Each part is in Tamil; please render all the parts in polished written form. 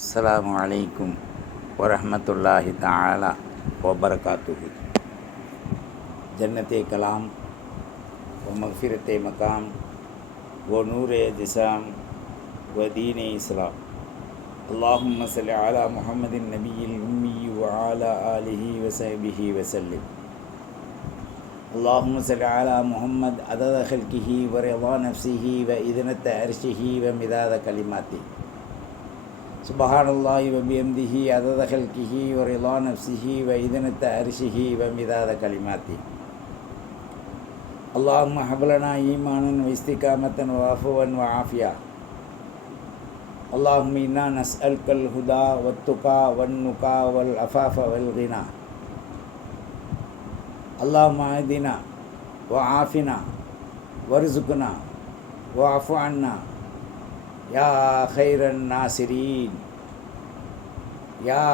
அஸ்ஸலாமு அலைக்கும் வரஹ்மத்துல்லாஹி தஆலா வபரகாத்துஹு. ஜன்னத்தே கலாம் வ மக்ஃபிரத்தே மகாம் வ நூரே ஜிசாம் வ தீனே இஸ்லாம். அல்லாஹும்ம ஸல்லி அலா முஹம்மதின் நபியில் உம்மி வ அலா ஆலிஹி வ ஸஹ்பிஹி வ ஸல்லிம். அல்லாஹும்ம ஸல்லி அலா முஹம்மத் அதத ஹல்கிஹி வ ரிதா நஃப்ஸிஹி வ இதனத்த அர்ஷிஹி வ மிதாத கலிமாத்தி. சுப்ஹானல்லாஹி வ பிஹம்திஹி அதத ஹல்கிஹி வ ரிதா நஃப்ஸிஹி வ இதனத்த அர்ஷிஹி வ மிதாத கலிமாத்தி. அல்லாஹும்ம ஹப் லனா ஈமானன் வ இஸ்திகாமத்தன் வ அஃவன் வ ஆஃபியா. அல்லாஹும்ம இன்னா நஸ்அலுக்கல் ஹுதா வத்துகா வன்னுகா வல் அஃபாஃப வல் கினா. அல்லாஹும்ம அஹ்தினா வ ஆஃபினா வர்ஸுக்னா வ அஃபு அன்னா யா ஹைரன் நாசிரீன் யா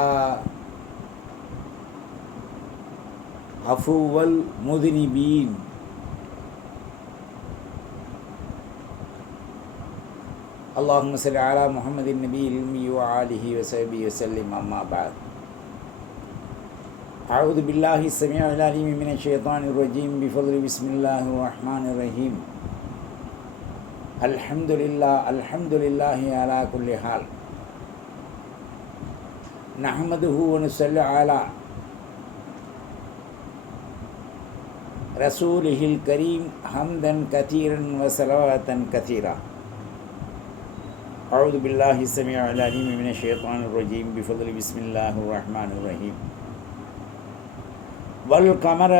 அஃபுவல் முதினிபீன். அல்லாஹும்ம ஸல்லி அலா முஹம்மதின் நபியில் உம்மி வ ஆலிஹி வ ஸஹ்பிஹி வ ஸல்லிம். அம்மா பஅத். அஊது பில்லாஹி ஸமீஇல் அலீம் மினஷ் ஷைத்தானிர் ரஜீம். பிஃபضل பிஸ்மில்லாஹிர் ரஹ்மானிர் ரஹீம். அல்ஹம்துலில்லாஹி அலா குல்லி ஹால். நஹ்மதுஹு வ நுஸல்லி அலா ரசூலிஹில் கரீம் ஹம்தன் கதீரன் வ ஸலவாத்தன் கதீரா. அஊது பில்லாஹி ஸமீஇல் அலீம் மினஷ் ஷைத்தானிர் ரஜீம். பிஃபضل பிஸ்மில்லாஹிர் ரஹ்மானிர் ரஹீம். வல் கமர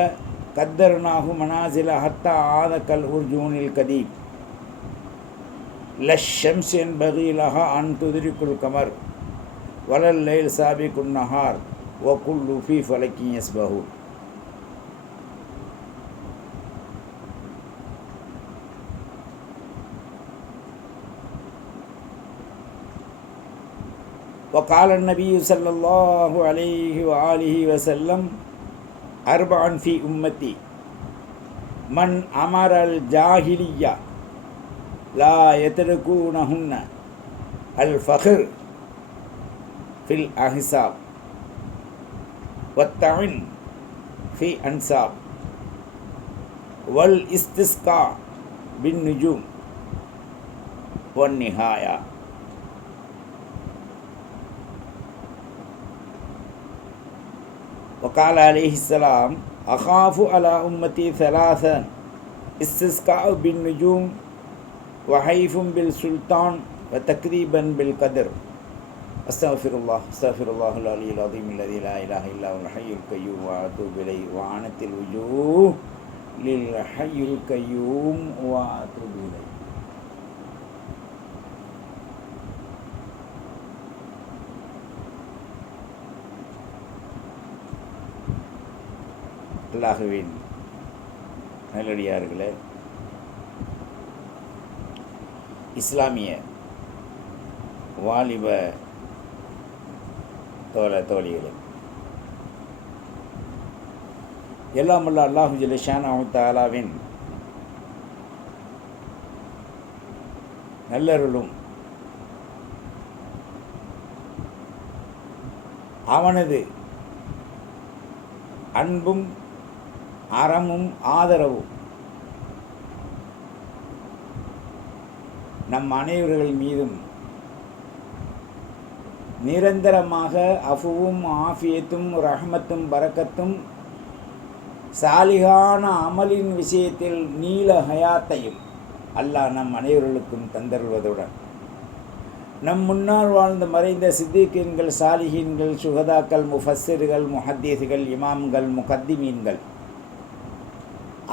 கத்தர்னாஹு மனாசில ஹத்தா ஆதகல் உர்ஜூனில் கதீம். லஷம்ஸ் யன்பகி லஹா அன் துத்ரிகுல் கமர் வலல் லைல் சாபிகுன் நஹார் வ குல்லு ஃபீ ஃபலக்கின் யஸ்பஹூன். وقال النبي صلى الله عليه وآله وسلم أربعا في أمتي من أمر الجاهلية لا يتركونهن الفخر في الأحساب والطعن في أنساب والاستسقاء بالنجوم والنهاية. وقال عليه السلام أخاف على أمتي ثلاثا: استسقاء بالنجوم وحيف بالسلطان وتكذيبا بالقدر. أستغفر الله العلي العظيم الذي لا إله إلا هو الحي القيوم وأتوب إليه وعنت الوجوه للحي القيوم وأتوب إليه. அல்லாஹுவின் நல்லடியார்களே, இஸ்லாமிய வாலிப தோழிகளே, எல்லாம் வல்ல அல்லாஹு ஜல்ல ஷானஹு தஆலாவின் நல்லருளும் அவனது அன்பும் அறமும் ஆதரவும் நம் அனைவர்கள் மீதும் நிரந்தரமாக அஃபுவும் ஆஃபியத்தும் ரஹ்மத்தும் பரக்கத்தும் சாலிகான அமலின் விஷயத்தில் நீல ஹயாத்தையும் அல்லாஹ் நம் அனைவர்களுக்கும் தந்தருவதுடன் நம் முன்னால் வாழ்ந்த மறைந்த சித்திகீன்கள், சாலிஹீன்கள், சுஹதாக்கள், முஃபஸ்ஸிர்கள், முஹத்தீஸ்கள், இமாம்கள், முகத்திமீன்கள்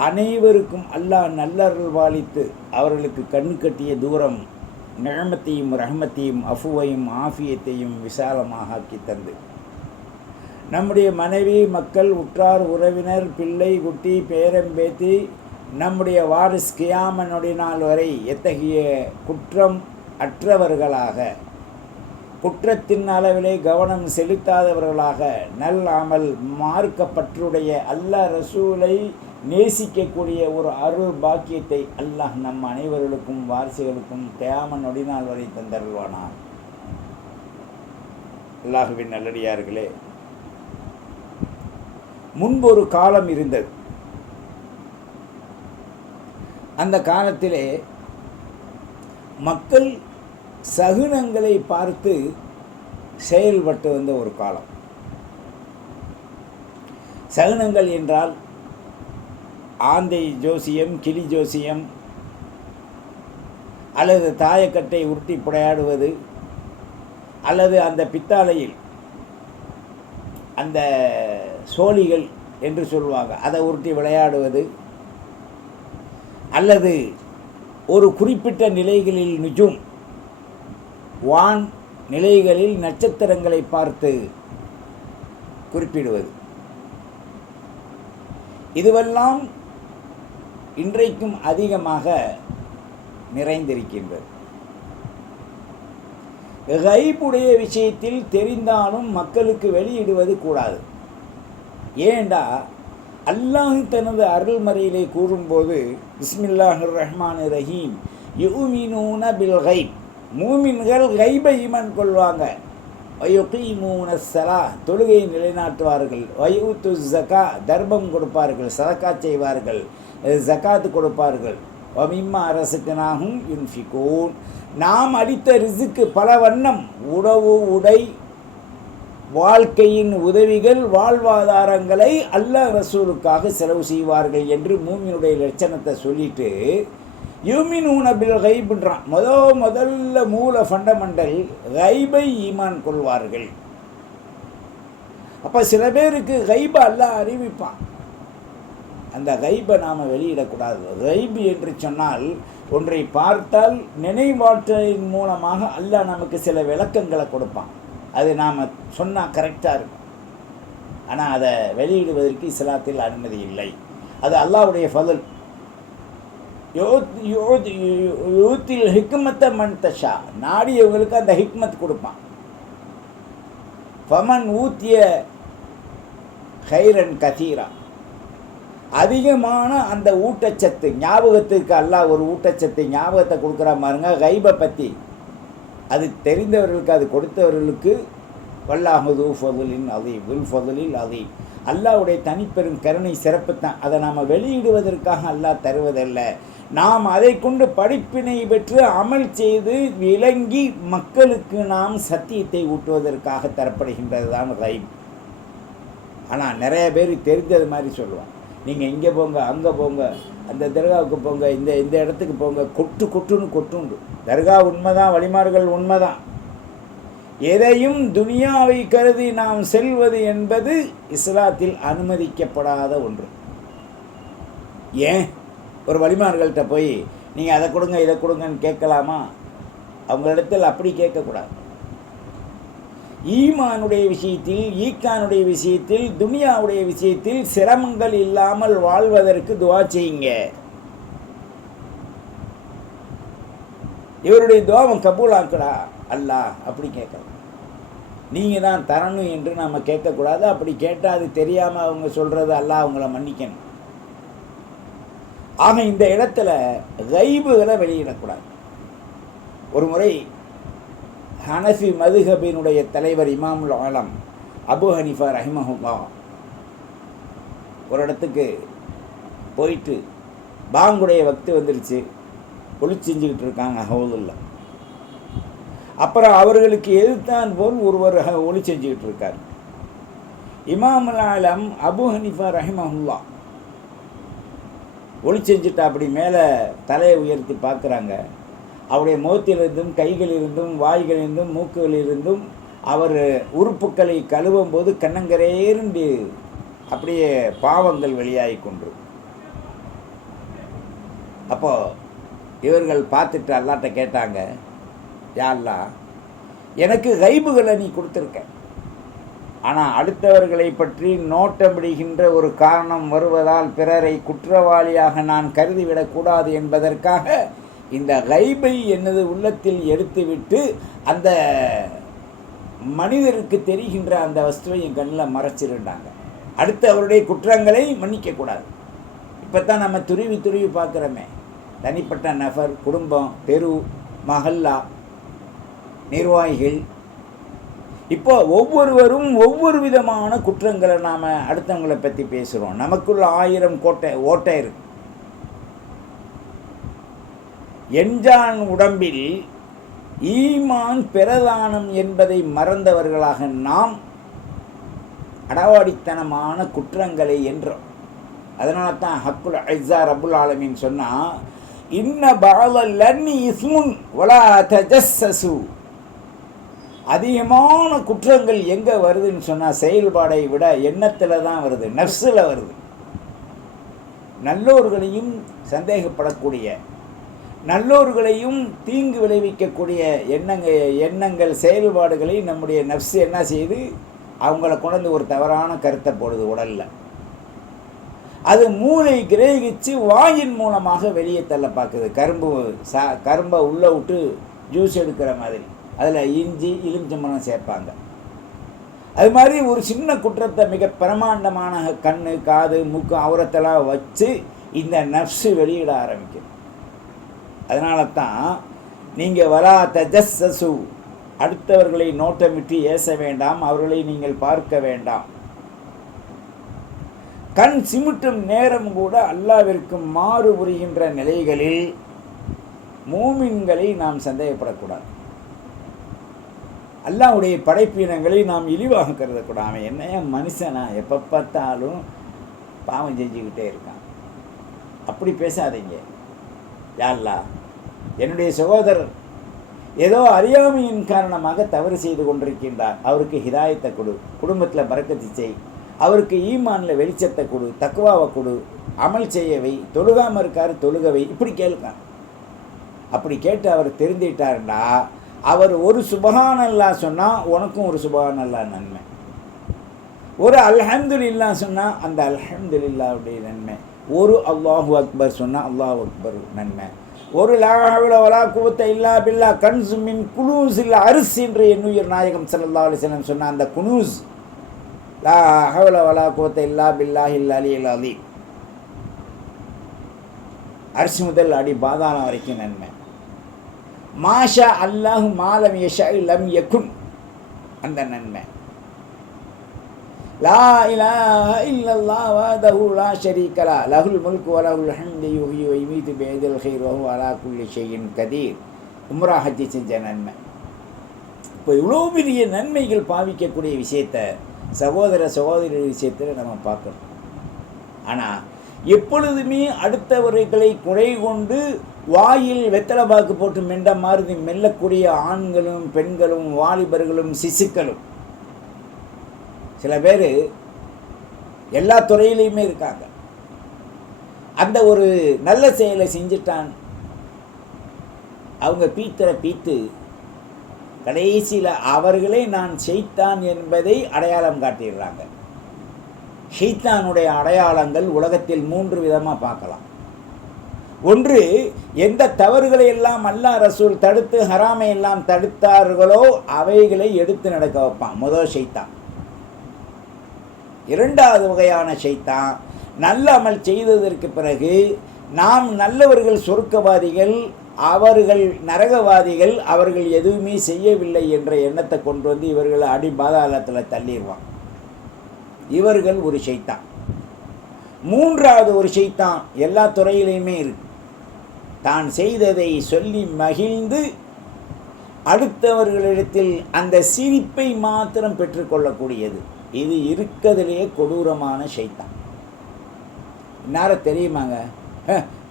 அனைவருக்கும் அல்லாஹ் நல்லருள் வாளித்து அவர்களுக்கு கண் கட்டிய தூரம் நிஅமத்தையும் ரஹ்மத்தையும் அஃபுவையும் ஆஃபியத்தையும் விசாலமாக ஆக்கி தந்து நம்முடைய மனைவி, மக்கள், உற்றார், உறவினர், பிள்ளை, குட்டி, பேரம்பேத்தி, நம்முடைய வாரிஸ் கியாம நொடி நாள் வரை எத்தகைய குற்றம் அற்றவர்களாக, குற்றத்தின் அளவிலே கவனம் செலுத்தாதவர்களாக, நல் அமல் மார்க்கப்பற்றுடைய அல்லாஹ் ரசூலை நேசிக்கக்கூடிய ஒரு அருள் பாக்கியத்தை அல்லாஹ் நம் அனைவர்களுக்கும் வாரிசுகளுக்கும் கியாமத் நொடிநாள் வரை தந்தருள்வானார். அல்லாஹுவின் நல்லடியார்களே, முன்பொரு காலம் இருந்தது. அந்த காலத்திலே மக்கள் சகுனங்களை பார்த்து செயல்பட்டு வந்த ஒரு காலம். சகுனங்கள் என்றால் ஆந்தை ஜோசியம், கிளி ஜோசியம், அல்லது தாயக்கட்டை உருட்டி புடையாடுவது, அல்லது அந்த பித்தாளையில் அந்த சோழிகள் என்று சொல்லுவாங்க, அதை உருட்டி விளையாடுவது, அல்லது ஒரு குறிப்பிட்ட நிலைகளில் நுஜும் வான் நிலைகளில் நட்சத்திரங்களை பார்த்து குறிப்பிடுவது. இதுவெல்லாம் இன்றைக்கும் அதிகமாக நிறைந்திருக்கின்றது. கைபுடைய விஷயத்தில் தெரிந்தாலும் மக்களுக்கு வெளியிடுவது கூடாது. ஏண்டா அல்லாஹ் தனது அருள்மறையிலே கூறும்போது, பிஸ்மில்லாஹிர் ரஹ்மானிர் ரஹீம், யுமினூன பில் கைப், மூமின்கள் கைபை ஈமான் கொள்வாங்க, வயுகீமூனஸ் ஸலாத், தொழுகையை நிலைநாட்டுவார்கள், வயூத்து ஸகா, தர்மம் கொடுப்பார்கள், சதகா செய்வார்கள், ஜகாத் கொடுப்பார்கள், வமிம்மா ரஸக்னாஹும் யுன்ஃபிகூன், நாம் அளித்த ரிஸ்க்கு பல வண்ணம், உணவு, உடை, வாழ்க்கையின் உதவிகள், வாழ்வாதாரங்களை அல்லாஹ் ரசூலுக்காக செலவு செய்வார்கள் என்று மூமினுடைய லட்சணத்தை சொல்லிட்டு யூமினூன பில் கைப்ன்றான். முதல்ல மூல ஃபண்டமெண்டல் கைபை ஈமான் கொள்வார்கள். அப்போ சில பேருக்கு கைபை அல்லாஹ் அறிவிப்பான். அந்த கைபை நாம் வெளியிடக்கூடாது. கைபு என்று சொன்னால் ஒன்றை பார்த்தால் நினைவாற்றலின் மூலமாக அல்லாஹ் நமக்கு சில விளக்கங்களை கொடுப்பான். அது நாம் சொன்னால் கரெக்டாக இருக்கும். ஆனால் அதை வெளியிடுவதற்கு இஸ்லாத்தில் அனுமதி இல்லை. அது அல்லாஹ்வுடைய ஃபضல். யூத்தில் ஹிக்மத்த மன் தஷா, நாடியவங்களுக்கு அந்த ஹிக்மத் கொடுப்பான். ஃபமன் ஊத்திய ஹைரன் கதீரா, அதிகமான அந்த ஊட்டச்சத்து, ஞாபகத்துக்கு அல்லாஹ் ஒரு ஊட்டச்சத்து ஞாபகத்தை கொடுக்குறா பாருங்க. கைபை பற்றி அது தெரிந்தவர்களுக்கு, அது கொடுத்தவர்களுக்கு வல்லாஹு ஃபதுலின் அதீம், வில் ஃபதுலில் அதீம், அல்லாஹ்வுடைய தனிப்பெரும் கருணை சிறப்பு தான். அதை நாம் வெளியிடுவதற்காக அல்லாஹ் தருவதல்ல. நாம் அதை கொண்டு படிப்பினை பெற்று அமல் செய்து விளங்கி மக்களுக்கு நாம் சத்தியத்தை ஊட்டுவதற்காக தரப்படுகின்றது தான் கைப். ஆனால் நிறைய பேர் தெரிஞ்சது மாதிரி சொல்லுவான். நீங்கள் இங்கே போங்க, அங்கே போங்க, அந்த தர்காவுக்கு போங்க, இந்த இடத்துக்கு போங்க, கொட்டுன்னு கொட்டுண்டு. தர்கா உண்மைதான், வழிமார்கள் உண்மைதான். எதையும் துனியாவை கருதி நாம் செல்வது என்பது இஸ்லாத்தில் அனுமதிக்கப்படாத ஒன்று. ஏன் ஒரு வழிமார்கள்ட்ட போய் நீங்கள் அதை கொடுங்க இதை கொடுங்கன்னு கேட்கலாமா? அவங்களிடத்தில் அப்படி கேட்கக்கூடாது. ஈமானுடைய விஷயத்தில், ஈக்கானுடைய விஷயத்தில், துனியாவுடைய விஷயத்தில் சிரமங்கள் இல்லாமல் வாழ்வதற்கு துவா செய்யுங்க. இவருடைய துவாவும் கபூலாக்கடா அல்லாஹ் அப்படி கேட்கலாம். நீங்கள் தான் தரணும் என்று நம்ம கேட்கக்கூடாது. அப்படி கேட்டால் அது தெரியாமல் அவங்க சொல்கிறது அல்லாஹ் அவங்கள மன்னிக்கணும். ஆக இந்த இடத்துல கைபுகளை வெளியிடக்கூடாது. ஒரு முறை ஹனஃபி மதுஹபினுடைய தலைவர் இமாமுல் ஆலம் அபு ஹனீஃபா ரஹிமஹுல்லா ஒரு இடத்துக்கு போயிட்டு பாங்குடைய வக்து வந்துடுச்சு, ஒளி செஞ்சுக்கிட்டு இருக்காங்க ஹவுதுல்ல. அப்புறம் அவர்களுக்கு எதிர்த்தான் போல் ஒருவர் ஒளி செஞ்சுக்கிட்டு இருக்கார். இமாமுல் ஆலம் அபு ஹனீஃபா ரஹிமஹுல்லா ஒளி செஞ்சுட்டு அப்படி மேலே தலையை உயர்த்தி பார்க்குறாங்க. அவருடைய முகத்திலிருந்தும், கைகளிலிருந்தும், வாய்களிலிருந்தும், மூக்குகளிலிருந்தும் அவர் உறுப்புக்களை கழுவும் போது கண்ணங்கரேருந்து அப்படியே பாவங்கள் வெளியாகி கொண்டு. அப்போது இவர்கள் பார்த்துட்டு அல்லாட்ட கேட்டாங்க, யா அல்லாஹ், எனக்கு கைபுகளை நீ கொடுத்துருக்க, ஆனால் அடுத்தவர்களை பற்றி நோட்டமிடுகின்ற ஒரு காரணம் வருவதால் பிறரை குற்றவாளியாக நான் கருதிவிடக்கூடாது என்பதற்காக இந்த கைபை எனது உள்ளத்தில் எடுத்துவிட்டு அந்த மனிதருக்கு தெரிகின்ற அந்த வஸ்துவை என் கண்ணில் மறைச்சிருந்தாங்க. அடுத்து அவருடைய குற்றங்களை மன்னிக்கக்கூடாது. இப்போ தான் நம்ம துருவி துருவி பார்க்குறோமே, தனிப்பட்ட நபர், குடும்பம், தெரு, மஹல்லா, நிர்வாகிகள், இப்போ ஒவ்வொருவரும் ஒவ்வொரு விதமான குற்றங்களை நாம் அடுத்தவங்களை பற்றி பேசுகிறோம். நமக்குள்ள 1000 ஓட்டை இருக்கு. எஞ்சான் உடம்பில் ஈமான் பிரதானம் என்பதை மறந்தவர்களாக நாம் அடாவடித்தனமான குற்றங்களை என்றோம். அதனால தான் ஹக்குல் ஐஸா ரப்புல் ஆலமீன் சொன்னால், இன்ன பஅலல்லன்னி இஸ்முன் வலா தஜஸ்ஸசு. அதிகமான குற்றங்கள் எங்கே வருதுன்னு சொன்னால் செயல்பாடை விட எண்ணத்தில் தான் வருது, நஃப்ஸில் வருது. நல்லோர்களையும் சந்தேகப்படக்கூடிய, நல்லோர்களையும் தீங்கு விளைவிக்கக்கூடிய எண்ணங்கள் செயல்பாடுகளை நம்முடைய நஃப்ஸ் என்ன செய்யுது, அவங்கள கொண்டு ஒரு தவறான கருத்தை போடுது உடலில். அது மூளை கிரகிச்சு வாயின் மூலமாக வெளியே தள்ள பார்க்குது. கரும்பை உள்ளே விட்டு ஜூஸ் எடுக்கிற மாதிரி அதில் இஞ்சி எலுமிச்சம்பழம் சேர்ப்பாங்க. அது மாதிரி ஒரு சின்ன குற்றத்தை மிக பிரமாண்டமான கண், காது, மூக்கு, அவுரத்தெல்லாம் வச்சு இந்த நஃப்ஸு வெளியிட ஆரம்பிக்குது. அதனால தான் நீங்கள் வலா தஜஸ்ஸசு, அடுத்தவர்களை நோட்டமிட்டு ஏச வேண்டாம், அவர்களை நீங்கள் பார்க்க வேண்டாம். கண் சிமிட்டும் நேரம் கூட அல்லாஹ்விற்கு மாறு புரிகின்ற நிலைகளில் மூமின்களை நாம் சந்தேகப்படக்கூடாது. அல்லாஹ்வுடைய படைப்பினங்களை நாம் இழிவாக கருதக்கூடாது. அவன் என்னையா மனுஷனா, எப்போ பார்த்தாலும் பாவம் செஞ்சுக்கிட்டே இருக்கான், அப்படி பேசாதீங்க. யா அல்லாஹ், என்னுடைய சகோதரர் ஏதோ அறியாமையின் காரணமாக தவறு செய்து கொண்டிருக்கின்றார், அவருக்கு ஹிதாயத்தை கொடு, குடும்பத்தில் பரக்கத்து செய், அவருக்கு ஈமானில் வெளிச்சத்தை கொடு, தக்குவாவை கொடு, அமல் செய்யவை, தொழுகாமல் இருக்கார் தொழுகவை, இப்படி கேட்க. அப்படி கேட்டு அவர் தெரிஞ்சிட்டாருண்டா, அவர் ஒரு சுபஹானல்லாஹ் சொன்னால் உனக்கும் ஒரு சுபஹானல்லாஹ் நன்மை, ஒரு அல்ஹம்துலில்லாஹ் சொன்னால் அந்த அல்ஹம்துலில்லாஹ்வுடைய நன்மை, ஒரு அல்லாஹு அக்பர் சொன்னால் அல்லாஹு அக்பர் நன்மை, ஒரு லா ஹவ்ல வலா குவத்த இல்லா பில்லாஹ் கன்ஸு மின் குனூஸில் அரிசி என்று என்னுயிர் நாயகம் ஸல்லல்லாஹு அலைஹி வஸல்லம் சொன்ன அந்த குனூஸ், லா ஹவ்ல வலா குவத்த இல்லா பில்லாஹில் அலியில் அலீம், அரிசி முதல் அடி பாதாளம் வரைக்கும் நன்மை. மாஷா அல்லாஹு மாலம் யஷா லம் யகுன், அந்த நன்மை. லா இலாஹ இல்லல்லாஹ் வஹ்தஹு லா ஷரீக லஹு லஹுல் முல்கு வ லஹுல் ஹம்து யுஹ்யி வ யுமீத்து பியதில் கைர் வ ஹுவ அலா குல்லி ஷைஇன் கதீர். உம்ரா ஹஜ் செஞ்ச நன்மை. இப்போ இவ்வளோ பெரிய நன்மைகள் பாவிக்கக்கூடிய விஷயத்தை சகோதரி விஷயத்தில் நம்ம பார்க்கணும். ஆனால் எப்பொழுதுமே அடுத்தவர்களை குறை கொண்டு வாயில் வெத்தலை பாக்கு போட்டு மெண்ட மாதிரி மெல்லக்கூடிய ஆண்களும் பெண்களும் வாலிபர்களும் சிசுக்களும் சில பேர் எல்லா துறையிலையுமே இருக்காங்க. அந்த ஒரு நல்ல செயலை செஞ்சுட்டான், அவங்க பீத்து கடைசியில் அவர்களே நான் ஷைத்தான் என்பதை அடையாளம் காட்டிடுறாங்க. ஷைத்தானுடைய அடையாளங்கள் உலகத்தில் 3 விதமாக பார்க்கலாம். ஒன்று, எந்த தவறுகளை எல்லாம் அல்லாஹ் ரசூல் தடுத்து ஹராமை எல்லாம் தடுத்தார்களோ அவைகளை எடுத்து நடக்க வைப்பான், முதல் ஷைத்தான். இரண்டாவது வகையான ஷைத்தான், நல்ல அமல் செய்ததற்கு பிறகு நாம் நல்லவர்கள் சொர்க்கவாதிகள், அவர்கள் நரகவாதிகள், அவர்கள் எதுவுமே செய்யவில்லை என்ற எண்ணத்தை கொண்டு வந்து இவர்களை அடி பாதாளத்தில் தள்ளிடுவான். இவர்கள் ஒரு ஷைத்தான். மூன்றாவது ஒரு ஷைத்தான் எல்லா துறையிலையுமே இருக்கு. தான் செய்ததை சொல்லி மகிழ்ந்து அடுத்தவர்களிடத்தில் அந்த சிரிப்பை மாத்திரம் பெற்றுக்கொள்ளக்கூடியது. இது இருக்கிறதுலேயே கொடூரமான ஷைத்தான். இன்னாரம் தெரியுமாங்க,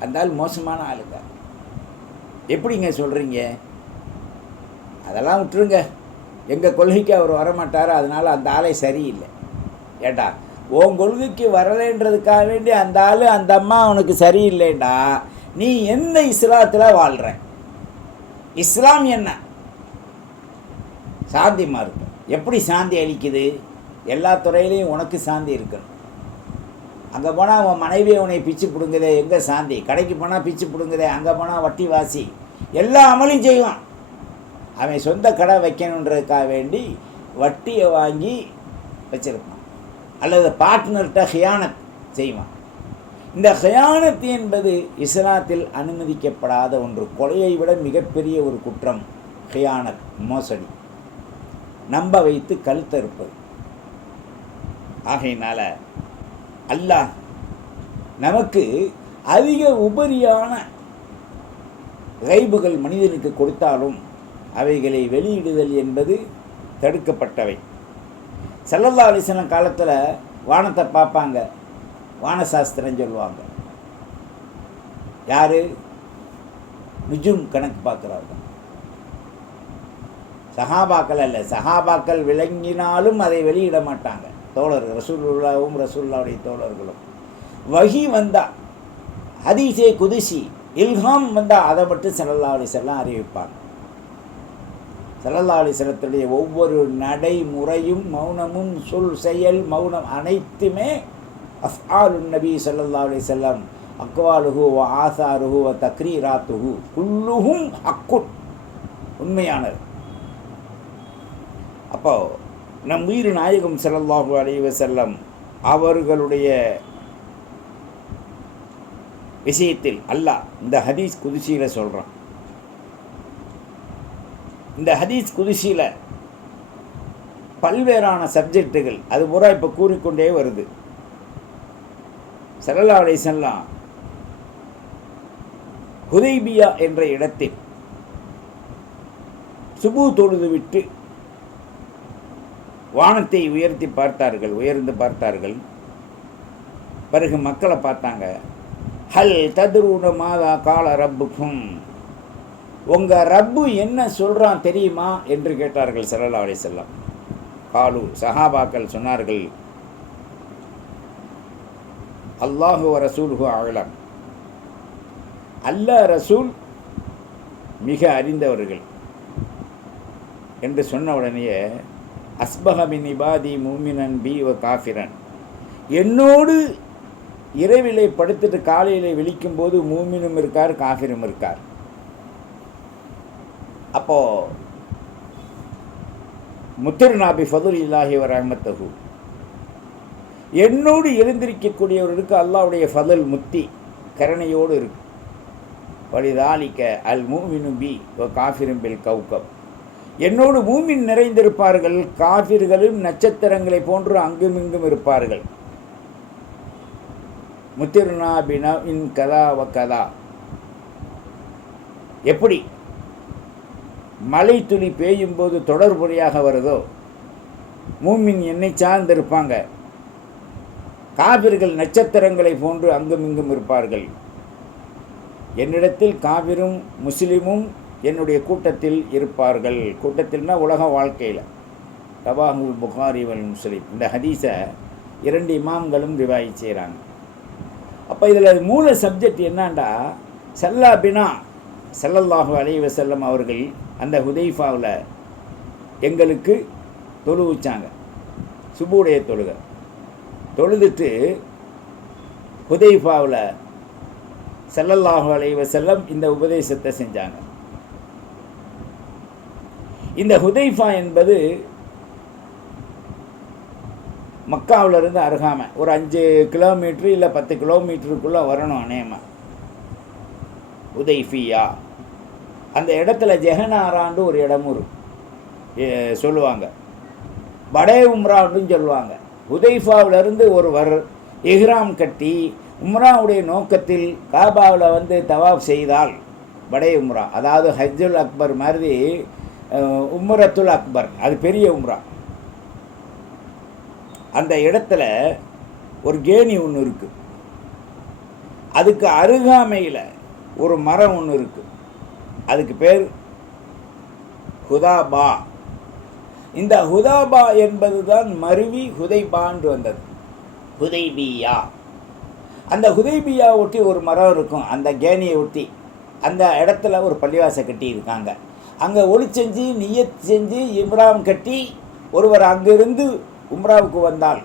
அந்த ஆள் மோசமான ஆளுங்க, எப்படிங்க சொல்கிறீங்க, அதெல்லாம் விட்டுருங்க, எங்கள் கொள்கைக்கு அவர் வரமாட்டார், அதனால் அந்த ஆளை சரியில்லை. ஏட்டா, உன் கொள்கைக்கு வரலைன்றதுக்காக வேண்டி அந்த ஆள் அந்த அம்மா அவனுக்கு சரியில்லைண்டா, நீ எந்த இஸ்லாத்தில் வாழ்கிற? இஸ்லாம் என்ன? சாந்தி மார்க்கம். எப்படி சாந்தி அளிக்குது? எல்லா துறையிலையும் உனக்கு சாந்தி இருக்கணும். அங்கே போனால் உன் மனைவியை உன்னை பிச்சு பிடுங்குதே, எங்கே சாந்தி? கடைக்கு போனால் பிச்சு பிடுங்குதே, அங்கே போனால் வட்டி வாசி, எல்லா அமலையும் செய்வான். அவன் சொந்த கடை வைக்கணுன்றதுக்காக வேண்டி வட்டியை வாங்கி வச்சிருப்பான், அல்லது பார்ட்னர்கிட்ட ஹியானத் செய்வான். இந்த ஹியானத் என்பது இஸ்லாத்தில் அனுமதிக்கப்படாத ஒன்று. கொலையை விட மிகப்பெரிய ஒரு குற்றம் ஹியானத், மோசடி. நம்ப வைத்து கழுத்தறுப்பது. ஆகையினால அல்லாஹ் நமக்கு அதிக உபரியான கைபுகள் மனிதனுக்கு கொடுத்தாலும் அவைகளை வெளியிடுதல் என்பது தடுக்கப்பட்டவை. ஸல்லல்லாஹு அலைஹி வஸல்லம் காலத்தில் வானத்தை பார்ப்பாங்க, வானசாஸ்திரம் சொல்லுவாங்க. யார்? நுஜும் கணக்கு பார்க்குறாங்க. சஹாபாக்கள் அல்ல, சஹாபாக்கள் விளங்கினாலும் அதை வெளியிட மாட்டாங்க. தோழர்கள் ரசூலுல்லாவும் ரசூலுல்லாவுடைய தோழர்களும் வஹி வந்தா, ஹதீஸே குதுசி, இல்ஹாம் வந்தால் அதை மட்டும் ஸல்லல்லாஹு அலைஹி வஸல்லம் அறிவிப்பாங்க. ஸல்லல்லாஹு அலைஹி வஸல்லத்துடைய ஒவ்வொரு நடைமுறையும், மௌனமும், சொல் செயல் மௌனம் அனைத்துமே அஃஆலுன் நபி ஸல்லல்லாஹு அலைஹி வஸல்லம் அக்வாலுஹு வ ஆசாருஹு வ தக்ரீராத்துஹு குல்லுஹும் ஹக்குன், உண்மையானது. அப்போ நம் உயிர் நாயகம் ஸல்லல்லாஹு அலைஹி வஸல்லம் அவர்களுடைய விஷயத்தில் அல்லாஹ் இந்த ஹதீஸ் குதுசியில் சொல்கிறான். இந்த ஹதீஸ் குதுசியில் பல்வேறான சப்ஜெக்டுகள் அது பூரா இப்போ கூறிக்கொண்டே வருது. ஸல்லல்லாஹு அலைஹி வஸல்லம் ஹுதைபியா என்ற இடத்தில் சுபு தொழுது விட்டு வானத்தை உயர்ந்து பார்த்தார்கள். பிறகு மக்களை பார்த்தாங்க. ஹல் தத்ரூன மாதா கால ரப்புக்கும், உங்கள் ரப்பு என்ன சொல்கிறான் தெரியுமா என்று கேட்டார்கள் ஸல்லல்லாஹு அலைஹி வஸல்லம். காலு, சஹாபாக்கள் சொன்னார்கள், அல்லாஹு வ ரசூலுஹு அஅலம், அல்லாஹ் ரசூல் மிக அறிந்தவர்கள் என்று சொன்ன உடனேயே அஸ்பஹ மின் இபாதி முஃமினன் பி வ காஃபிரன், என்னோடு இரவிலே படுத்துட்டு காலையில் விழிக்கும் போது மூமினும் இருக்கார், காஃபிரும் இருக்கார். அப்போ முத்திருநாபி ஃபதுலில்லாஹி வ ரஹ்மத்துஹு, என்னோடு எழுந்திருக்கக்கூடியவர்களுக்கு அல்லாஹ்வுடைய ஃபதுல் முத்தி கருணையோடு இருக்கு. வலிதாலிக்க அல் மூமினு பி வ காஃபிரும் பில் கௌகப், என்னோடு மூமின் நிறைந்திருப்பார்கள், காஃபிர்களும் நட்சத்திரங்களை போன்று அங்குமிங்கும் இருப்பார்கள். முத்திருநாபினா இன் கதா வ கதா, எப்படி மழை துளி பெய்யும் போது தொடர்புறையாக வருதோ மூமின் என்னை சார்ந்திருப்பாங்க, காபிர்கள் நட்சத்திரங்களை போன்று அங்குமிங்கும் இருப்பார்கள். என்னிடத்தில் காபிரும் முஸ்லிமும் என்னுடைய கூட்டத்தில் இருப்பார்கள். கூட்டத்தில்னா உலக வாழ்க்கையில். ரவாஹுல் புகாரி வல் முஸ்லிம், இந்த ஹதீஸை 2 இமாம்களும் ரிவாய் செய்கிறாங்க. அப்போ இதில் மூல சப்ஜெக்ட் என்னான்டா, ஸல்லல்லாஹு அலைஹி வஸல்லம் அவர்கள் அந்த ஹுதைஃபாவில் எங்களுக்கு தொழுவிச்சாங்க. சுபுடைய தொழுகை தொழுதுட்டு ஹுதைஃபாவில் ஸல்லல்லாஹு அலைஹி வஸல்லம் இந்த உபதேசத்தை செஞ்சாங்க. இந்த ஹுதைஃபா என்பது மக்காவிலிருந்து அருகாமை ஒரு 5 கிலோமீட்டரு இல்லை 10 கிலோமீட்டருக்குள்ளே வரணும் அநேகமாக. ஹுதைஃபியா அந்த இடத்துல ஜெஹனாராண்டு ஒரு இடமும் சொல்லுவாங்க, படே உம்ரான்னு சொல்லுவாங்க. ஹுதைஃபாவிலிருந்து ஒருவர் இஹ்ராம் கட்டி உம்ராவுடைய நோக்கத்தில் காபாவில் வந்து தவாப் செய்தால் படே உம்ரா, அதாவது ஹஜ்ஜுல் அக்பர் மாதிரி உம்ரத்துல் அக்பர், அது பெரிய உம்ரா. அந்த இடத்துல ஒரு கேணி ஒன்று இருக்குது, அதுக்கு அருகாமையில் ஒரு மரம் ஒன்று இருக்குது, அதுக்கு பேர் ஹுதாபா. இந்த ஹுதாபா என்பது தான் மருவி ஹுதைபான்று வந்தது, ஹுதைபியா. அந்த ஹுதைபியா ஒட்டி ஒரு மரம் இருக்கும், அந்த கேணியை ஒட்டி அந்த இடத்துல ஒரு பள்ளிவாசல் கட்டி இருக்காங்க. அங்கே ஒளி செஞ்சு நியத் செஞ்சு இம்ராம் கட்டி ஒருவர் அங்கிருந்து உம்ராவுக்கு வந்தால்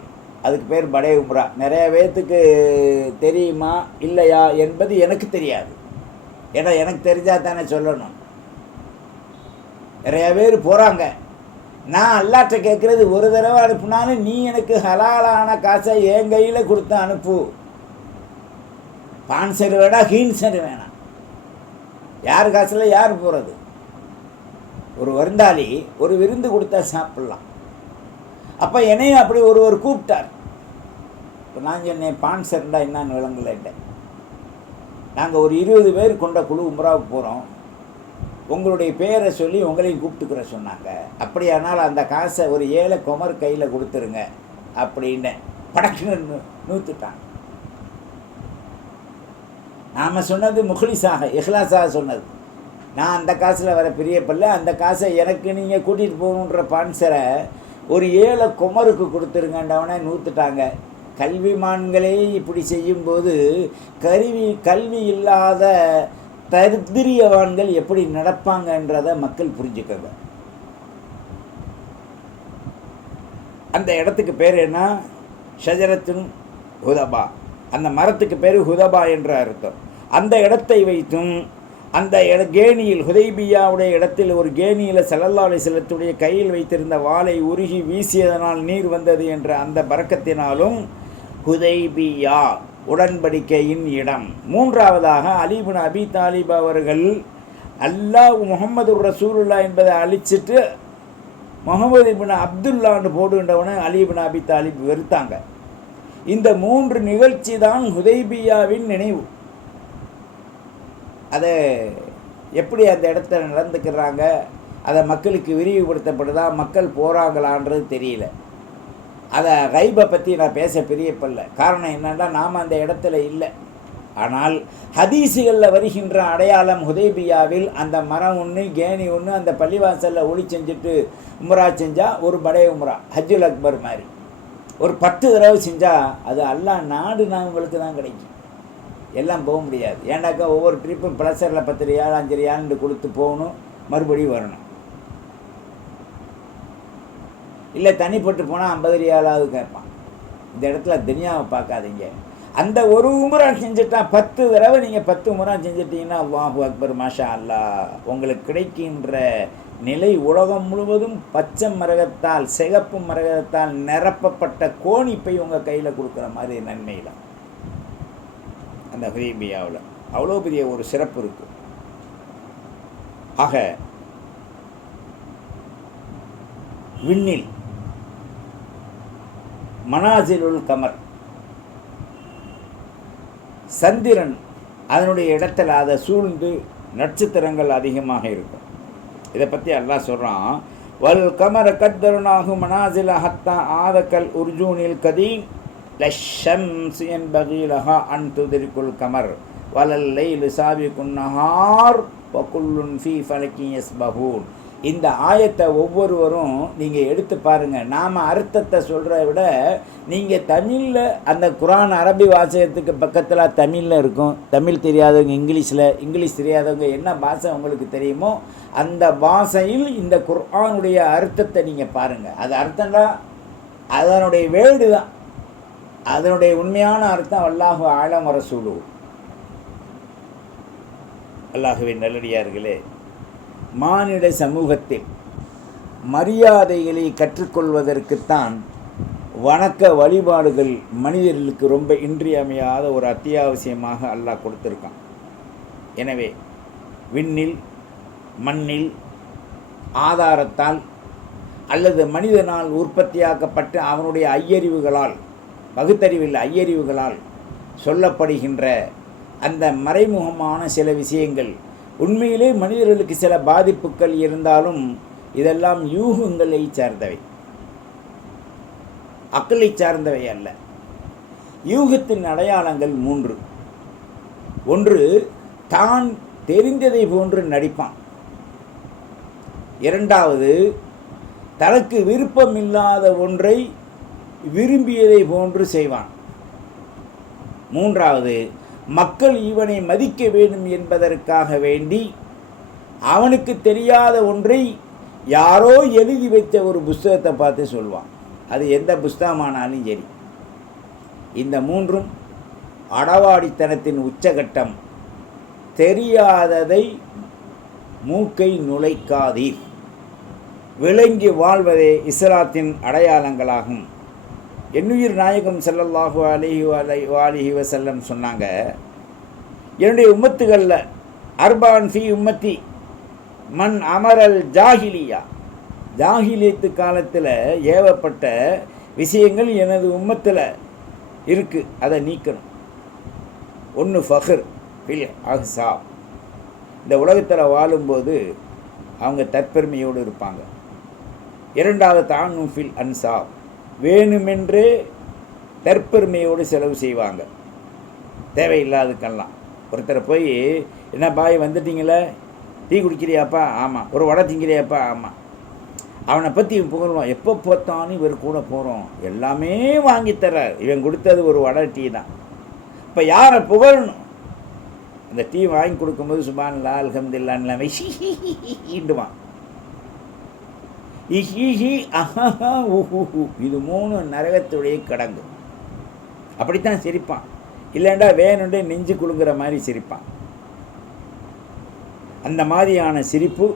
அதுக்கு பேர் படே உம்ரா. நிறைய பேர்த்துக்கு தெரியுமா இல்லையா என்பது எனக்கு தெரியாது, ஏன்னா எனக்கு தெரிஞ்சால் தானே சொல்லணும். நிறைய பேர் போகிறாங்க. நான் அல்லாட்ட கேட்குறது, ஒரு தடவை அனுப்புனாலும் நீ எனக்கு ஹலாலான காசை என் கையில் கொடுத்து அனுப்பு, பான்சர் வேணாம் ஹீன்சர் வேணாம். யார் காசில் யார் போகிறது? ஒரு விருந்தாளி ஒரு விருந்து கொடுத்தா சாப்பிட்லாம், அப்போ என்னையும் அப்படி ஒருவர் கூப்பிட்டார். இப்போ நான் சொன்னேன், ஸ்பான்சர்ண்டா என்னன்னு விளங்கலைட்டேன். நாங்கள் ஒரு 20 பேர் கொண்ட குழு உம்ராவுக்கு போகிறோம், உங்களுடைய பேரை சொல்லி உங்களையும் கூப்பிட்டுக்கிற சொன்னாங்க. அப்படியானால் அந்த காசை ஒரு ஏழை குமர் கையில் கொடுத்துருங்க அப்படின்னு படக்குன்னு நூற்றுட்டான். நாம் சொன்னது முஹ்லிஸாக, இஹ்லாஸாக சொன்னது. நான் அந்த காசில் வர பிரியப்படல, அந்த காசை எனக்கு நீங்கள் கூட்டிகிட்டு போகணுன்ற ஸ்பான்சரை ஒரு ஏழை குமருக்கு கொடுத்துருங்கன்றவனே நூற்றுட்டாங்க. கல்விமான்களே இப்படி செய்யும்போது கல்வி இல்லாத தரித்திரியவான்கள் எப்படி நடப்பாங்கன்றதை மக்கள் புரிஞ்சுக்கங்க. அந்த இடத்துக்கு பேர் என்ன? ஷஜரத்துன் ஹுதபா. அந்த மரத்துக்கு பேர் ஹுதபா என்ற அர்த்தம். அந்த இடத்தை வைத்தும் அந்த கேணியில், ஹுதைபியாவுடைய இடத்தில் ஒரு கேணியில் ஸல்லல்லாஹு அலைஹி வஸல்லத்துடைய கையில் வைத்திருந்த வாளை உருகி வீசியதனால் நீர் வந்தது என்ற அந்த பரக்கத்தினாலும் ஹுதைபியா உடன்படிக்கையின் இடம். மூன்றாவதாக அலி இப்னு அபி தாலிப் அவர்கள் அல்லாஹ் முஹம்மது ரசூலுல்லாஹ் என்பதை அழிச்சிட்டு முஹம்மது இப்னு அப்துல்லான்னு போடுகின்றவனை அலி இப்னு அபி தாலிப் வெறுத்தாங்க. இந்த 3 நிகழ்ச்சி தான் ஹுதைபியாவின் நினைவு. அதை எப்படி அந்த இடத்துல நடந்துக்கிறாங்க, அதை மக்களுக்கு விரிவுபடுத்தப்படுதா, மக்கள் போகிறாங்களான்றது தெரியல. அதை கைபை பற்றி நான் பேச பிரியப்படல. காரணம் என்னென்னா நாம் அந்த இடத்துல இல்லை. ஆனால் ஹதீஸுகளில் வருகின்ற அடையாளம் ஹுதைபியாவில் அந்த மரம் ஒன்று, கேணி ஒன்று, அந்த பள்ளிவாசலில் ஒளி செஞ்சுட்டு உம்ரா செஞ்சால் ஒரு படை உம்ரா, ஹஜ்ஜுல் அக்பர் மாதிரி ஒரு 10 தடவை செஞ்சால் அது அல்லாஹ் நாடு உங்களுக்கு தான் கிடைக்கும். எல்லாம் போக முடியாது. ஏன்னாக்கா ஒவ்வொரு ட்ரிப்பும் ப்ளஸரில் 10 ரியால் 5 ரியால்னு கொடுத்து போகணும், மறுபடியும் வரணும். இல்லை தனிப்பட்டு போனால் 50 ரியாலாவது கேட்பான். இந்த இடத்துல துனியாவை பார்க்காதீங்க. அந்த ஒரு உம்ரா செஞ்சுட்டா 10 தடவை நீங்கள் 10 உம்ரா செஞ்சிட்டிங்கன்னா அல்லாஹு அக்பர் மாஷா அல்லாஹ், உங்களுக்கு கிடைக்கின்ற நிலை உலகம் முழுவதும் பச்சை மரகத்தால், சிகப்பு மரகத்தால் நிரப்பப்பட்ட கோணிப்பை உங்கள் கையில் கொடுக்குற மாதிரி நன்மையில் அந்த ஹுதைபியாவில் அவ்வளோ பெரிய ஒரு சிறப்பு இருக்குது. ஆக விண்ணில் மனாசிலுல் கமர், சந்திரன் அதனுடைய இடத்துல அதை சூழ்ந்து நட்சத்திரங்கள் அதிகமாக இருக்கும். இதை பற்றி அல்லாஹ் சொல்கிறான், வல் கமர கத்தருனாகு மனாசில ஹத்தா ஆதக்கல் உர்ஜூனில் கதீம் லஷம்ஸ் யன்பகி லஹா அன் துத்ரிகுல் கமர் வலல் லைலு சாபிகுன் நஹார் வகுல்லுன் ஃபீ ஃபலகி யஸ்பஹூன். இந்த ஆயத்தை ஒவ்வொருவரும் நீங்கள் எடுத்து பாருங்கள். நாம் அர்த்தத்தை சொல்கிறத விட நீங்கள் தமிழில் அந்த குரான் அரபி வாசகத்துக்கு பக்கத்தில் தமிழில் இருக்கும். தமிழ் தெரியாதவங்க இங்கிலீஷில், இங்கிலீஷ் தெரியாதவங்க என்ன பாஷை உங்களுக்கு தெரியுமோ அந்த பாஷையில் இந்த குர்ஆனுடைய அர்த்தத்தை நீங்கள் பாருங்கள். அது அர்த்தம்னா அதனுடைய வேர்டு தான், அதனுடைய உண்மையான அர்த்தம் அல்லாஹு ஆலம் ரசூலு. அல்லாஹுவின் நல்லடியார்களே, மானிட சமூகத்தில் மரியாதைகளை கற்றுக்கொள்வதற்குத்தான் வணக்க வழிபாடுகள் மனிதர்களுக்கு ரொம்ப இன்றியமையாத ஒரு அத்தியாவசியமாக அல்லாஹ் கொடுத்துருக்கான். எனவே விண்ணில் மண்ணில் ஆதாரத்தால் அல்லது மனிதனால் உற்பத்தியாக்கப்பட்டு அவனுடைய ஐயறிவுகளால், பகுத்தறிவில் ஐயறிவுகளால் சொல்லப்படுகின்ற அந்த மறைமுகமான சில விஷயங்கள் உண்மையிலே மனிதர்களுக்கு சில பாதிப்புகள் இருந்தாலும் இதெல்லாம் யூகங்களை சார்ந்தவை, அக்களை சார்ந்தவை அல்ல. யூகத்தின் அடையாளங்கள் 3. ஒன்று, தான் தெரிந்ததை போன்று நடிப்பான். இரண்டாவது, தனக்கு விருப்பமில்லாத ஒன்றை விரும்பியதை போன்று செய்வான். மூன்றாவது, மக்கள் இவனை மதிக்க வேண்டும் என்பதற்காக வேண்டி அவனுக்கு தெரியாத ஒன்றை யாரோ எழுதி வைத்த ஒரு புஸ்தகத்தை பார்த்து சொல்வான். அது எந்த புஸ்தகமானாலும் சரி. இந்த 3ம் அடவாடித்தனத்தின் உச்சகட்டம். தெரியாததை மூக்கை நுழைக்காதீர், விளங்கி வாழ்வதே இஸ்லாத்தின் அடையாளங்களாகும். என்னுயிர் நாயகம் ஸல்லல்லாஹு அலைஹி வஸல்லம் சொன்னாங்க, என்னுடைய உம்மத்துகளில் அர்பான் ஃபி உம்மத்தி மன் அமரல் ஜாஹிலியா, ஜாஹிலியத்து காலத்தில் ஏவப்பட்ட விஷயங்கள் எனது உம்மத்தில் இருக்குது, அதை நீக்கணும். ஒன்று ஃபஹர் ஃபில் அஹ்ஸா, இந்த உலகத்தில் வாழும்போது அவங்க தற்பெருமையோடு இருப்பாங்க. இரண்டாவது தானும் ஃபில் அன்சா, வேணுமென்றே தற்பெருமையோடு செலவு செய்வாங்க தேவையில்லாதுக்கெல்லாம். ஒருத்தரை போய், என்ன பாய் வந்துட்டீங்களே, டீ குடிக்கிறியாப்பா? ஆமாம். ஒரு வடை திங்கிறியாப்பா? ஆமாம். அவனை பற்றி புகழ்வான். எப்போ பார்த்தாலும் இவர் கூட போகிறோம், எல்லாமே வாங்கித்தர்றார், இவன் கொடுத்தது ஒரு வடை டீ தான். இப்போ யாரை புகழணும்? அந்த டீ வாங்கி கொடுக்கும்போது சுபான்லா அல்ஹம்துலில்லாஹ் ஈண்டுவான். இஹிஹி அஹஹா உஹுஹு, இது 3 நரகத்துடைய கடங்கு. அப்படித்தான் சிரிப்பான். இல்லைண்டா வேணுண்டே நெஞ்சு குலுங்குற மாதிரி சிரிப்பான். அந்த மாதிரியான சிரிப்பு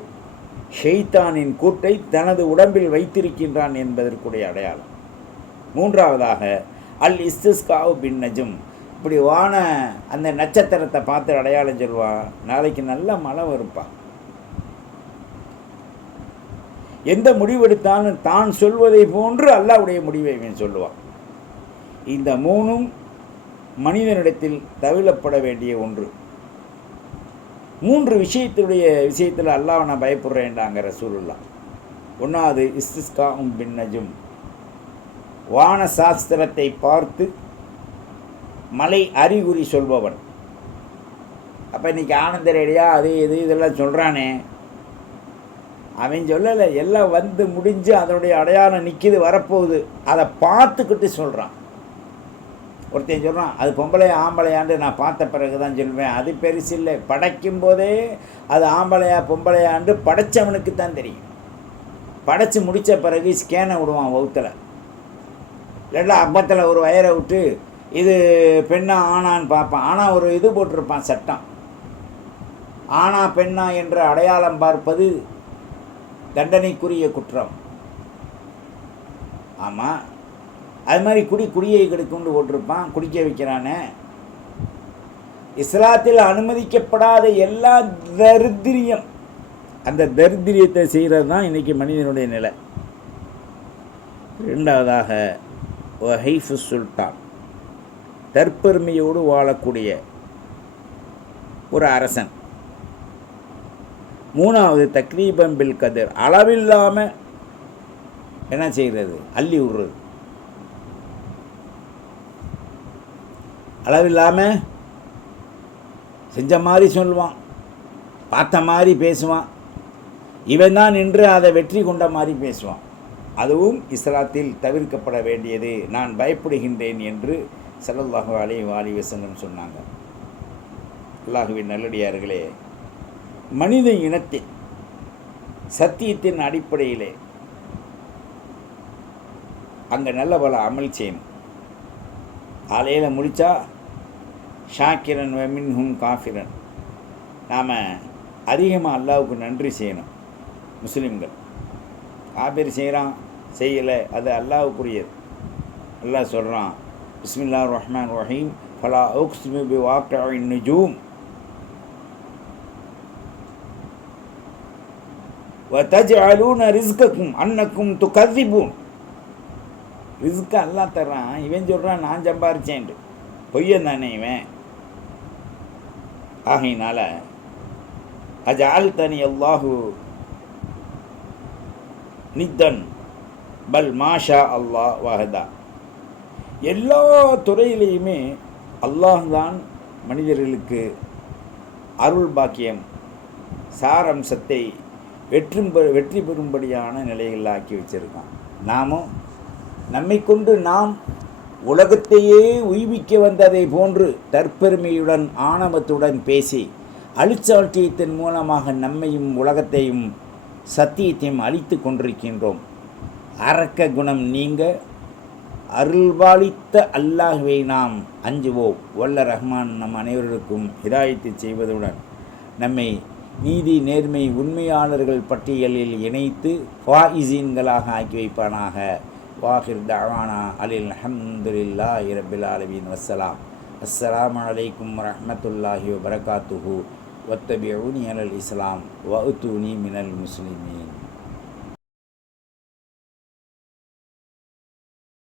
ஷைத்தானின் கூட்டை தனது உடம்பில் வைத்திருக்கின்றான் என்பதற்குடைய அடையாளம். மூன்றாவதாக அல் இஸ்திஸ்காவு பின் நஜும், இப்படி வான அந்த நட்சத்திரத்தை பார்த்து அடையாளம் சொல்லுவான், நாளைக்கு நல்ல மழை வருப்பான். எந்த முடிவெடுத்தாலும் தான் சொல்வதை போன்று அல்லாஹ்வுடைய முடிவை இவன் சொல்லுவான். இந்த 3ம் மனிதனிடத்தில் தவிழப்பட வேண்டிய ஒன்று. 3 விஷயத்தில் அல்லாஹ் நான் பயப்படுறேன்டாங்க ரசூலுல்லாஹ். ஒன்றாவது இஸ்திஸ்கா பின் நஜும், வான சாஸ்திரத்தை பார்த்து மலை அறிகுறி சொல்பவன். அப்போ இன்றைக்கி ஆனந்த ரேடியா அது இது இதெல்லாம் சொல்கிறானே, அவன் சொல்லலை, எல்லாம் வந்து முடிஞ்சு அதனுடைய அடையாளம் நிற்கிது, வரப்போகுது, அதை பார்த்துக்கிட்டு சொல்கிறான். ஒருத்தன் சொல்கிறான், அது பொம்பளையா ஆம்பளையாண்டு நான் பார்த்த பிறகு தான் சொல்வேன். அது பெருசு இல்லை, படைக்கும் போதே அது ஆம்பளையா பொம்பளையாண்டு படைத்தவனுக்கு தான் தெரியும். படைச்சி முடித்த பிறகு ஸ்கேனை விடுவான் வவுத்தில், இல்லைன்னா அப்பத்தில் ஒரு வயரை விட்டு இது பெண்ணா ஆணான்னு பார்ப்பான். ஆனால் ஒரு இது போட்டிருப்பான் சட்டம், ஆணா பெண்ணா என்ற அடையாளம் பார்ப்பது தண்டனைக்குரிய குற்றம். ஆமாம், அது மாதிரி குடியை கெடுக்கும்னு போட்டிருப்பான், குடிக்க வைக்கிறானே. இஸ்லாத்தில் அனுமதிக்கப்படாத எல்லா தரித்திரியம், அந்த தரித்திரியத்தை செய்கிறது தான் இன்றைக்கி மனிதனுடைய நிலை. இரண்டாவதாக ஹைஃபு சுல்தான், தற்பெருமையோடு வாழக்கூடிய ஒரு அரசன். மூணாவது தக்ரீபன் பில் கதிர், அளவில்லாமல் என்ன செய்கிறது, அள்ளி விடுறது. அளவில்லாமல் செஞ்ச மாதிரி சொல்லுவான், பார்த்த மாதிரி பேசுவான், இவன் தான் நின்று அதை வெற்றி கொண்ட மாதிரி பேசுவான். அதுவும் இஸ்லாத்தில் தவிர்க்கப்பட வேண்டியது. நான் பயப்படுகின்றேன் என்று ஸல்லல்லாஹு அலைஹி வஸல்லம் சொன்னாங்க. அல்லாஹுவின் நல்லடியார்களே, மனித இனத்தின் சத்தியத்தின் அடிப்படையிலே அங்கே நல்ல பல அமல் செய்யணும். காலையில் முடித்தா ஷாக்கிரன் மின்ஹும் காஃபிரன், நாம் அதிகமாக அல்லாஹ்வுக்கு நன்றி செய்யணும். முஸ்லீம்கள் காபீர் செய்கிறான் செய்யலை, அது அல்லாஹ்வுக்குரியது. அல்லாஹ் சொல்கிறான், பிஸ்மில்லாஹிர் ரஹ்மானிர் ரஹீம், ஃபலா உக்ஸிமு பிவாக்கிஇன் நுஜூம் வதஜஅலூன ரிஸ்கக்கும் அன்னக்கும் துகذிபூன். ரிஸ்க் அல்லாஹ் தர்றான், இவன் சொல்கிறான் நான் சம்பாரிச்சேன்ட்டு. பொய்யன் தானே இவன். ஆகையினால அஜஅல்தனி அல்லாஹு நித்தன் பல் மாஷா அல்லாஹ் வஹதா. எல்லா துறையிலையுமே அல்லாஹ் தான் மனிதர்களுக்கு அருள் பாக்கியம் சாரம்சத்தை வெற்றி பெறும்படியான நிலைகளில் ஆக்கி வச்சுருக்கான். நாமும் நம்மை கொண்டு நாம் உலகத்தையே உய்விக்க வந்ததை போன்று தற்பெருமையுடன் ஆணவத்துடன் பேசி அழிச்சாட்டியத்தின் மூலமாக நம்மையும் உலகத்தையும் சத்தியத்தையும் அழித்து கொண்டிருக்கின்றோம். அரக்க குணம் நீங்க அருள்பாலித்த அல்லாஹ்வை நாம் அஞ்சுவோம். வல்ல ரஹ்மான் நம் அனைவருக்கும் ஹிதாயத்து செய்வதுடன் நம்மை நீதி நேர்மை உண்மையாளர்கள் பட்டியலில் இணைத்து ஃபாயிசீன்களாக ஆக்கி வைப்பானாக. வாஹிர் தஅவானா அலில் ஹம்துலில்லாஹி ரப்பில் ஆலமீன். வஸ்ஸலாம். அஸ்ஸலாமு அலைக்கும் வரஹ்மத்துல்லாஹி வபரகாத்துஹு. வத்தபிஊனி அலல் இஸ்லாம் வஅத்தூனி மினல் முஸ்லிமீன்.